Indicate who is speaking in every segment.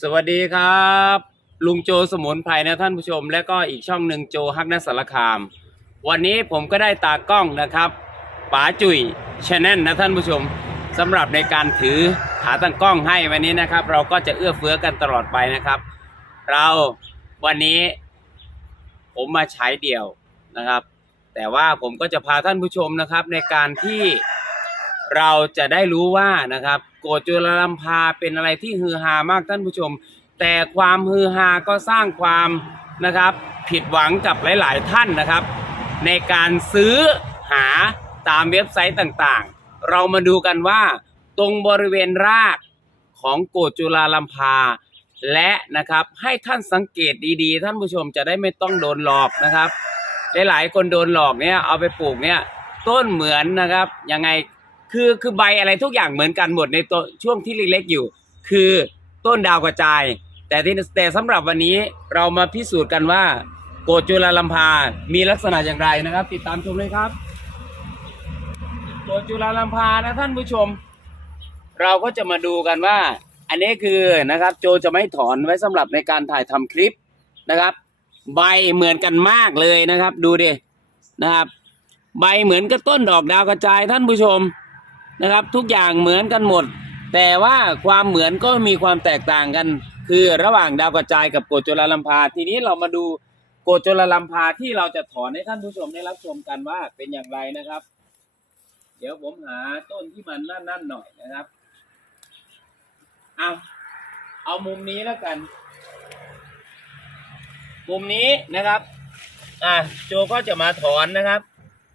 Speaker 1: สวัสดีครับ ลุงโจสมุนไพรนะท่านผู้ชม และก็อีกช่องหนึ่งโจฮักนัสารคาม วันนี้ผมก็ได้ตากล้องนะครับป๋าจุ๋ยชแนลนะท่านผู้ชมสำหรับในการถือขาตั้งกล้องให้วันนี้นะครับ เราก็จะเอื้อเฟื้อกันตลอดไปนะครับ เราวันนี้ ผมมาใช้เดี่ยวนะครับ แต่ว่าผมก็จะพาท่านผู้ชมนะครับ ในการที่เราจะได้รู้ว่านะครับ โกดจุลลัมพาเป็นอะไรที่ฮือฮามากท่านผู้ชม แต่ความฮือฮาก็สร้างความนะครับ ผิดหวังกับหลาย ๆ ท่านนะครับ ในการซื้อหาตามเว็บไซต์ต่างๆ เรามาดูกันว่า ตรงบริเวณรากของโกดจุลาลัมพา และนะครับให้ท่านสังเกตดีๆ ท่านผู้ชมจะได้ไม่ต้องโดนหลอกนะครับหลายๆคนโดนหลอกเนี่ยเอาไปปลูกเนี่ยต้นเหมือนนะครับยังไง คือคือใบอะไรทุกอย่างเหมือนกันหมดในตัวช่วงที่เล็กๆอยู่ คือต้นดาวกระจาย แต่ที่แต่สำหรับวันนี้เรามาพิสูจน์กันว่า โกจุลลัมพา มีลักษณะอย่างไรนะครับ ติดตามชมเลยครับโกจุลลัมพานะท่านผู้ชม เราก็จะมาดูกันว่า อันนี้คือนะครับ โจจะไม่ถอนไว้สำหรับในการถ่ายทำคลิปนะครับ ใบเหมือนกันมากเลยนะครับ ดูดินะครับ ใบเหมือนกับต้นดอกดาวกระจายท่านผู้ชม นะครับ ทุกอย่างเหมือนกันหมด แต่ว่าความเหมือนก็มีความแตกต่างกัน คือระหว่างดาวกระจายกับโกดจุลลัมพา ทีนี้เรามาดูโกดจุลลัมพาที่เราจะถอนให้ท่านผู้ชมได้รับชมกันว่าเป็นอย่างไรนะครับ เดี๋ยวผมหาต้นที่มันนั่นๆหน่อยนะครับเอาเอามุมนี้แล้วกัน มุมนี้นะครับ อะโจก็จะมาถอนนะครับ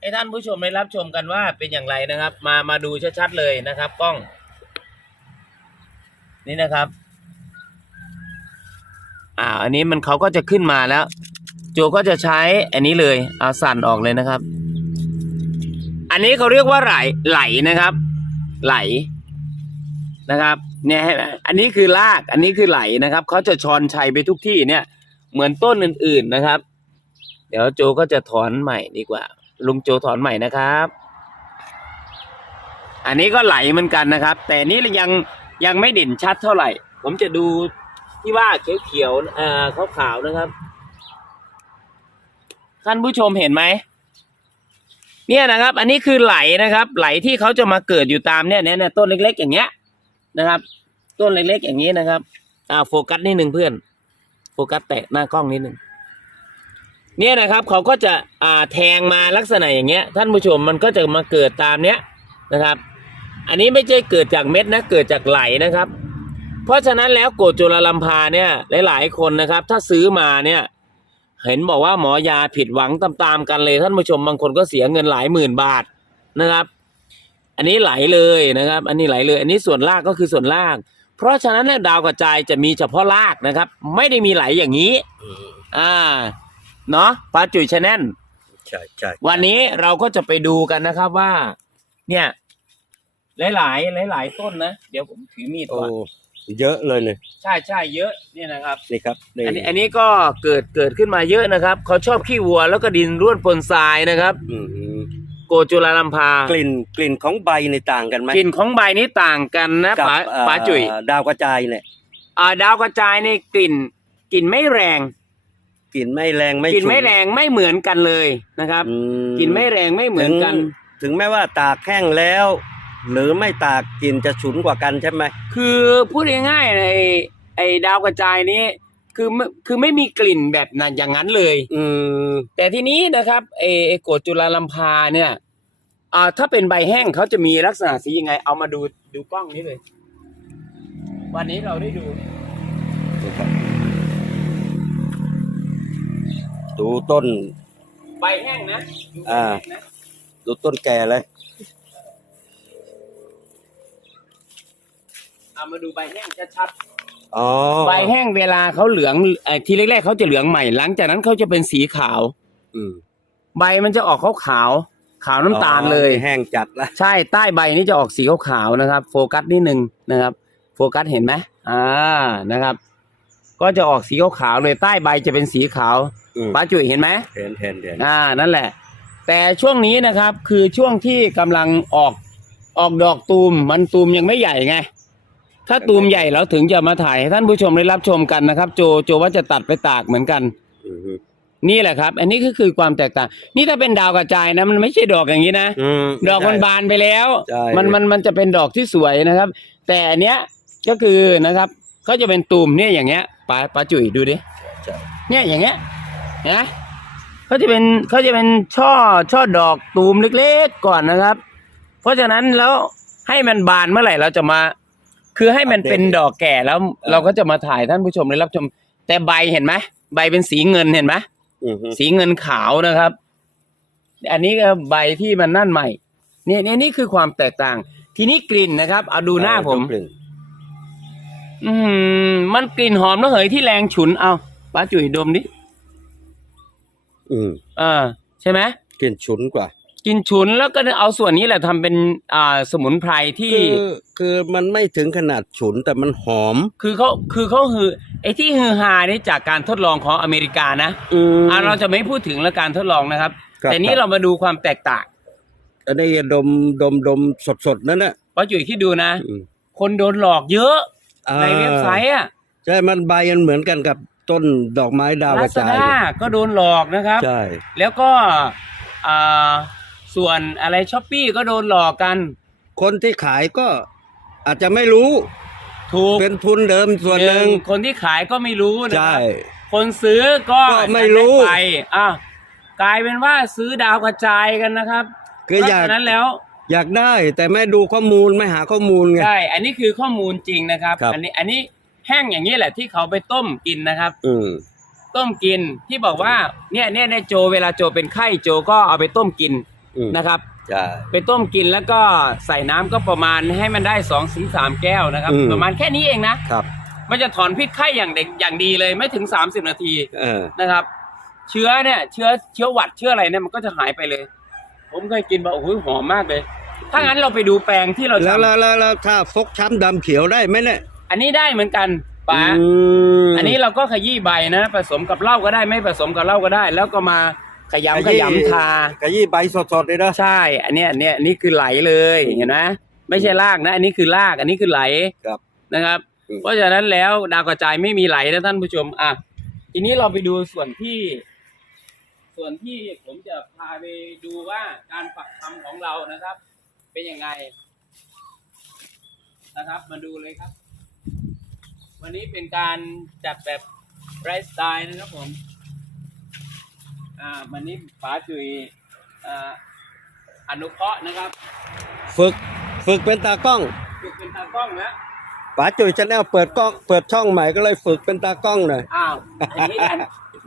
Speaker 1: ให้ท่านผู้ชมได้รับชมกันว่าเป็นอย่างไรนะครับ มามาดูชัดๆเลยนะครับ กล้อง นี่นะครับ อ่า อันนี้มันเขาก็จะขึ้นมาแล้ว โจก็จะใช้อันนี้เลยเอาสั่นออกเลยนะครับ อันนี้เขาเรียกว่าไหลไหลนะครับ ไหลนะครับ เนี่ยอันนี้คือรากอันนี้คือไหลนะครับเขาจะชอนชัยไปทุกที่เนี่ย เหมือนต้นอื่น ๆนะครับ เดี๋ยวโจก็จะถอนใหม่ดีกว่า ลุงโจถอนใหม่นะครับ อันนี้ก็ไหลเหมือนกันนะครับ แต่นี้ยังยังไม่เด่นชัดเท่าไหร่ ผมจะดูที่ว่าเขียวๆเอ่อขาวๆนะครับท่านผู้ชมเห็นไหมเนี่ยนะครับ อันนี้คือไหลนะครับ ไหลที่เขาจะมาเกิดอยู่ตามเนี่ยเนี่ยเนี่ยต้นเล็ก ๆ อย่างเงี้ยนะครับ ต้นเล็ก ๆ อย่างนี้นะครับอ่าโฟกัสนิดหนึ่งเพื่อน โฟกัสแตะหน้ากล้องนิดหนึ่ง เนี่ยนะครับเขาก็จะอ่าแทงมาลักษณะอย่างเงี้ย ท่านผู้ชมมันก็จะมาเกิดตามเนี้ยนะครับ อันนี้ไม่ใช่เกิดจากเม็ดนะเกิดจากไหลนะครับ เพราะฉะนั้นแล้วโกดจุลลัมพาเนี่ยหลาย ๆ คนนะครับ ถ้าซื้อมาเนี่ยเห็นบอกว่าหมอยาผิดหวังตามๆกันเลยท่านผู้ชมบางคนก็เสียเงินหลายหมื่นบาทนะครับ อันนี้ไหลเลยนะครับ อันนี้ไหลเลย อันนี้ส่วนรากก็คือส่วนราก เพราะฉะนั้นเนี่ยดาวกระจายจะมีเฉพาะรากนะครับ ไม่ได้มีไหลอย่างนี้อ่า เนาะปลาจุยชแนล
Speaker 2: ใช่ใช่
Speaker 1: วันนี้เราก็จะไปดูกันนะครับว่า เนี่ย หลาย ๆ หลาย ๆ ต้นนะ เดี๋ยวผมถือมีด
Speaker 2: โอ้
Speaker 1: ก่อน
Speaker 2: เยอะเลยเนี่ย
Speaker 1: ใช่ใช่เยอะเนี่ยนะครับ
Speaker 2: นี่ครับนี่
Speaker 1: อันนี้อันนี้ก็เกิดเกิดขึ้นมาเยอะนะครับ เขาชอบขี้วัวแล้วก็ดินร่วนปนทรายนะครับ
Speaker 2: อืม
Speaker 1: โกจุลาลัมพาก
Speaker 2: ลิ่นกลิ่นของใบในต่างกันไหม
Speaker 1: กลิ่นของใบนี้ต่างกันนะ
Speaker 2: กับ
Speaker 1: ป๋า
Speaker 2: เอ่อ
Speaker 1: ป๋าจุ๋ย
Speaker 2: ดาวกระจายเนี่ย
Speaker 1: อ่าดาวกระจายในกลิ่นกลิ่นไม่แรง
Speaker 2: กลิ่นไม่แรงไม่
Speaker 1: กลิ่นไม่
Speaker 2: ฉุ
Speaker 1: แรงไม่เหมือนกันเลยนะครับ
Speaker 2: อืม
Speaker 1: กลิ่นไม่แรงไม่เหมือนกัน
Speaker 2: ถึงแม้ว่าตากแห้งแล้ว หรือไม่ตากกลิ่นจะฉุนกว่ากันใช่ไหม
Speaker 1: คือพูดง่ายๆไอ้ไอ้ดาวกระจายนี้คือไม่คือไม่มีกลิ่นแบบนั้นอย่างนั้นเลย
Speaker 2: อืม
Speaker 1: แต่ทีนี้นะครับไอ้ไอ้โกรธจุลาลัมพาเนี่ยอ่าถ้าเป็นใบแห้งเขาจะมีลักษณะสียังไง เอามาดูดูกล้องนี้เลย วันนี้เราได้ดู
Speaker 2: นี่ครับ ดูต้น
Speaker 1: ใบแห้งนะดูใบ
Speaker 2: อ่า
Speaker 1: แห้งนะ
Speaker 2: ดูต้นแก่เลย
Speaker 1: เอามาดูใบแห้งชัด
Speaker 2: อ๋อ
Speaker 1: ๆใบแห้งเวลาเขาเหลืองไอ้ทีแรกๆเขาจะเหลืองใหม่หลังจากนั้นเขาจะเป็นสีขาว
Speaker 2: อืม
Speaker 1: ใบมันจะออกขาวขาวๆขาวน้ำตาลเลย
Speaker 2: อ๋อแห้งจัดละ
Speaker 1: ใช่ใต้ใบนี่จะออกสีขาวๆนะครับ โฟกัสนิดนึงนะครับ โฟกัสเห็นไหมอ่านะครับ ก็จะออกสีขาวๆเลยใต้ใบจะเป็นสีขาว
Speaker 2: อืม
Speaker 1: ป้าจุ๋ยเห็นไหม
Speaker 2: เห็นเห็นเห็น
Speaker 1: อ่านั่นแหละ แต่ช่วงนี้นะครับคือช่วงที่กำลังออกออกดอกตูมมันตูมยังไม่ใหญ่ไง ถ้าตูมใหญ่แล้วถึงจะมาถ่ายให้ท่านผู้ชมได้รับชมกันนะครับ โจโจว่าจะตัดไปตากเหมือนกัน
Speaker 2: อือฮึ
Speaker 1: นี่แหละครับ อันนี้ก็คือความแตกต่าง นี่ถ้าเป็นดาวกระจายนะมันไม่ใช่ดอกอย่างนี้นะ
Speaker 2: ม
Speaker 1: ดอกมันบานไปแล้ว
Speaker 2: ใช่
Speaker 1: มันมันมันจะเป็นดอกที่สวยนะครับ แต่อันเนี้ยก็คือนะครับเขาจะเป็นตูมเนี่ยอย่างเงี้ยปลาปลาจุ๋ยดูดิ
Speaker 2: ใช่
Speaker 1: เนี่ยอย่างเงี้ย นะเขาจะเป็นเขาจะเป็นช่อช่อดอกตูมเล็กๆก่อนนะครับ เพราะฉะนั้นแล้วให้มันบานเมื่อไหร่เราจะมา คือให้มันเป็นดอกแก่แล้ว เราก็จะมาถ่ายท่านผู้ชมได้รับชม แต่ใบเห็นไหมใบเป็นสีเงินเห็นไหม
Speaker 2: อือฮึ
Speaker 1: สีเงินขาวนะครับ อันนี้ก็ใบที่มันนั่นใหม่เนี่ยเนี่ยนี่คือความแตกต่าง ทีนี้กลิ่นนะครับเอาดูหน้าผม
Speaker 2: กลิ่น
Speaker 1: อืมมันกลิ่นหอมระเหยที่แรงฉุนเอาป้าจุ๋ยดมดิ
Speaker 2: อืม
Speaker 1: เออ ใช่ไหม
Speaker 2: กลิ่นฉุนกว่า
Speaker 1: กลินฉุนแล้วก็เอาส่วนนี้แหละทำเป็นอ่าสมุนไพรที่
Speaker 2: คือคือมันไม่ถึงขนาดฉุนแต่มันหอม
Speaker 1: คือเขาคือเขาฮือไอ้ที่ฮือฮานี่จากการทดลองของอเมริกานะ
Speaker 2: อืม
Speaker 1: อ่าเราจะไม่พูดถึงแล้วการทดลองนะครับ
Speaker 2: ครับ
Speaker 1: แต่นี้
Speaker 2: ครับ
Speaker 1: เรามาดูความแตกต่าง
Speaker 2: อันนี้ดมดมดมสดสดๆนั่นน่ะ
Speaker 1: ป้าจุ๋ยคิดดูนะ
Speaker 2: อืม
Speaker 1: คนโดนหลอกเยอะ
Speaker 2: อ่า
Speaker 1: ในเว็บไซต์อะ
Speaker 2: ใช่ มันใบมันเหมือนกันกับ ต้นดอกไม้ดาวก
Speaker 1: ลา
Speaker 2: ระ
Speaker 1: ซา
Speaker 2: จาย
Speaker 1: ด้าก็โดนหลอกนะครับ
Speaker 2: ใช่
Speaker 1: แล้วก็อ่าส่วนอะไรช้อปปี้ก็โดนหลอกกัน
Speaker 2: คนที่ขายก็อาจจะไม่รู้
Speaker 1: ถูก
Speaker 2: เป็นทุนเดิมส่วนหนึ่ง
Speaker 1: คนที่ขายก็ไม่รู้นะค
Speaker 2: ใช่
Speaker 1: รับคนซื้อก็
Speaker 2: ก็ไม่รู้
Speaker 1: ไปอะกลายเป็นว่าซื้อดาวกระจายกันนะครับ
Speaker 2: คือ
Speaker 1: เพ
Speaker 2: อยา
Speaker 1: ราะ
Speaker 2: ก
Speaker 1: ฉะนั้นแล้ว
Speaker 2: อยากได้แต่ไม่ดูข้อมูลไม่หาข้อมูลไง
Speaker 1: ใช่ อันนี้คือข้อมูลจริงนะครับ
Speaker 2: ครับ
Speaker 1: อันนี้ อันนี้ แห้งอย่างนี้แหละที่เขาไปต้มกินนะครับ
Speaker 2: อืม
Speaker 1: ต้มกินที่บอกว่าเนี่ยเนี่ยเนี่ยโจเวลาโจเป็นไข้โจก็เอาไปต้มกิน
Speaker 2: อืม
Speaker 1: นะครับ
Speaker 2: ใช่
Speaker 1: ไปต้มกินแล้วก็ใส่น้ำก็ประมาณให้มันได้สองถึงสามแก้วนะครับ
Speaker 2: อืม
Speaker 1: ประมาณแค่นี้เองนะ
Speaker 2: ครับ
Speaker 1: มันจะถอนพิษไข้อย่างเด็กอย่างดีเลยไม่ถึง 30 นาที
Speaker 2: เออ
Speaker 1: นะครับ เชื้อเนี่ย เชื้อเชื้อหวัดเชื้ออะไรเนี่ยมันก็จะหายไปเลย ผมเคยกินบอกโอ้โหหอมมากเลย ถ้างั้นเราไปดูแปลงที่เรา
Speaker 2: แล้ว
Speaker 1: ทำ
Speaker 2: แล้วแล้วแล้วถ้าฟกช้ำดำเขียวได้ไหมเนี่ย
Speaker 1: อันนี้ได้เหมือนกันป๋า
Speaker 2: ม
Speaker 1: อันนี้เราก็ขยี้ใบนะผสมกับเหล้าก็ได้ไม่ผสมกับเหล้าก็ได้ แล้วก็มาขยำขยำทา
Speaker 2: ขยี้ใบสดๆเลยนะ
Speaker 1: ใช่ อันเนี้ยอันเนี้ยอันนี้คือไหลเลยเห็นไหมไม่ใช่รากนะ อันนี้คือรากอันนี้คือไหล
Speaker 2: ครับ
Speaker 1: นะครับ
Speaker 2: อืม
Speaker 1: เพราะฉะนั้นแล้วดาวกระจายไม่มีไหลนะท่านผู้ชม อะทีนี้เราไปดูส่วนที่ ส่วนที่ผมจะพาไปดูว่าการปักทำของเรานะครับ เป็นยังไงนะครับ มาดูเลยครับ วันนี้เป็นการจัดแบบไลฟ์สไตล์นะครับผม อ่า วันนี้ป๋าจุยอ่าอนุเคราะห์นะครับ
Speaker 2: ฝึกฝึกเป็นตากล้อง
Speaker 1: ฝึกเป็นตากล้องแล้ว
Speaker 2: ป๋าจุ๋ยชาแนลเปิดกล้องเปิดช่องใหม่ก็เลยฝึกเป็นตากล้องหน่อย
Speaker 1: อ้าวอย่างนี้กัน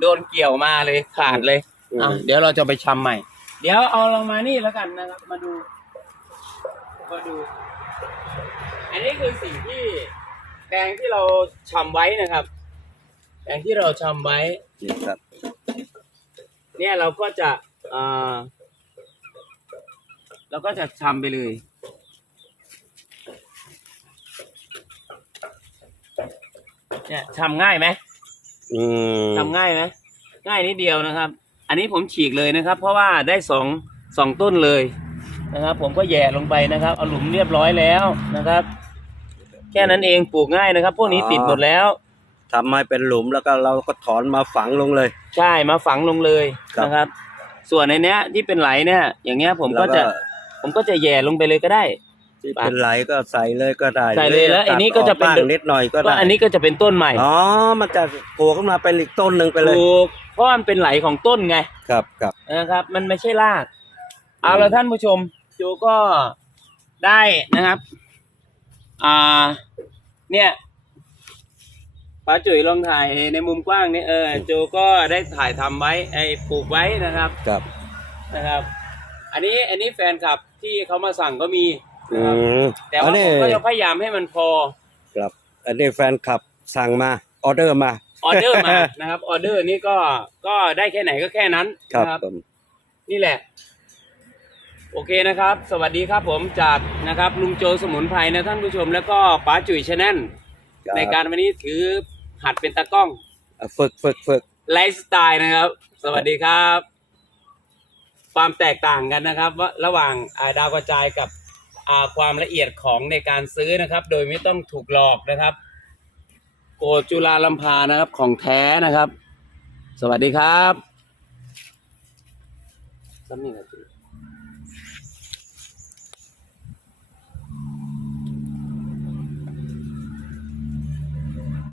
Speaker 1: โดนเกี่ยวมาเลยขาดเลย
Speaker 2: อืม
Speaker 1: อะเดี๋ยวเราจะไปชำใหม่ เดี๋ยวเอาลงมานี่แล้วกันนะครับ มาดู มาดู อันนี้คือสิ่งที่ แปลงที่เราชำไว้นะครับ แปลงที่เราชำไว้
Speaker 2: นี่ครับ
Speaker 1: เนี่ยเราก็จะเอ่อเราก็จะชำไปเลยเนี่ยชำง่ายไหม
Speaker 2: อืม
Speaker 1: ทำง่ายไหมง่ายนิดเดียวนะครับ อันนี้ผมฉีกเลยนะครับ เพราะว่าได้สองสองต้นเลยนะครับ ผมก็แหย่ลงไปนะครับ เอาหลุมเรียบร้อยแล้วนะครับ แค่นั้นเองปลูกง่ายนะครับ พวกนี้ติดหมดแล้ว
Speaker 2: ทำให้เป็นหลุมแล้วก็เราก็ถอนมาฝังลงเลย
Speaker 1: ใช่มาฝังลงเลย
Speaker 2: ครับ
Speaker 1: นะครับ ส่วนในเนี้ยที่เป็นไหลเนี่ย อย่างเงี้ยผมก็จะ
Speaker 2: แล้ว
Speaker 1: ผมก็จะแหย่ลงไปเลยก็ได้
Speaker 2: ที่เป็นไหลก็ใส่เลยก็ได้
Speaker 1: ใส่เลยแล้ว
Speaker 2: ตัด
Speaker 1: อันนี้ก็จะเป็น
Speaker 2: ออบ้างนิดหน่อยก็
Speaker 1: ก็
Speaker 2: ได้
Speaker 1: อันนี้ก็จะเป็นต้นใหม่
Speaker 2: อ๋อมันจะโผล่ขึ้นมาเป็นอีกต้นหนึ่งไปเลย
Speaker 1: ถูกเพราะมันเป็นไหลของต้นไง
Speaker 2: ครับครับ
Speaker 1: นะครับมันไม่ใช่ราก เอาละท่านผู้ชมโจก็ได้นะครับ อ่า เนี่ยป้าจุ๋ยลองถ่ายในมุมกว้างนี่เออโจก็ได้ถ่ายทำไว้ไอ้ปลูกไว้นะครับ
Speaker 2: ครับ
Speaker 1: นะครับ อันนี้อันนี้แฟนคลับที่เขามาสั่งก็มี
Speaker 2: อื
Speaker 1: นะครับ
Speaker 2: ม
Speaker 1: แต่
Speaker 2: อั
Speaker 1: ว่าน
Speaker 2: นี้
Speaker 1: ผมก็จะพยายามให้มันพอ
Speaker 2: ครับ อันนี้แฟนคลับสั่งมาออเดอร์มา
Speaker 1: ออเดอร์มานะครับออเดอร์นี่ก็ก็ได้แค่ไหนก็แค่นั้น
Speaker 2: ครับ
Speaker 1: นะครับ
Speaker 2: ผม
Speaker 1: นี่แหละ โอเคนะครับ สวัสดีครับผมจากนะครับลุงโจสมุนไพรนะท่านผู้ชม แล้วก็ป๋าจุ๋ยชาแนลในการวันนี้ถือหัดเป็นตากล้อง
Speaker 2: อะฝึกฝึกฝึก
Speaker 1: ไลฟ์สไตล์นะครับ สวัสดีครับ ความแตกต่างกันนะครับว่าระหว่างอ่าดาวกระจายกับอ่าความละเอียดของในการซื้อนะครับ โดยไม่ต้องถูกหลอกนะครับ โกจุลาลัมพานะครับของแท้นะครับ สวัสดีครับสำนีนะจุ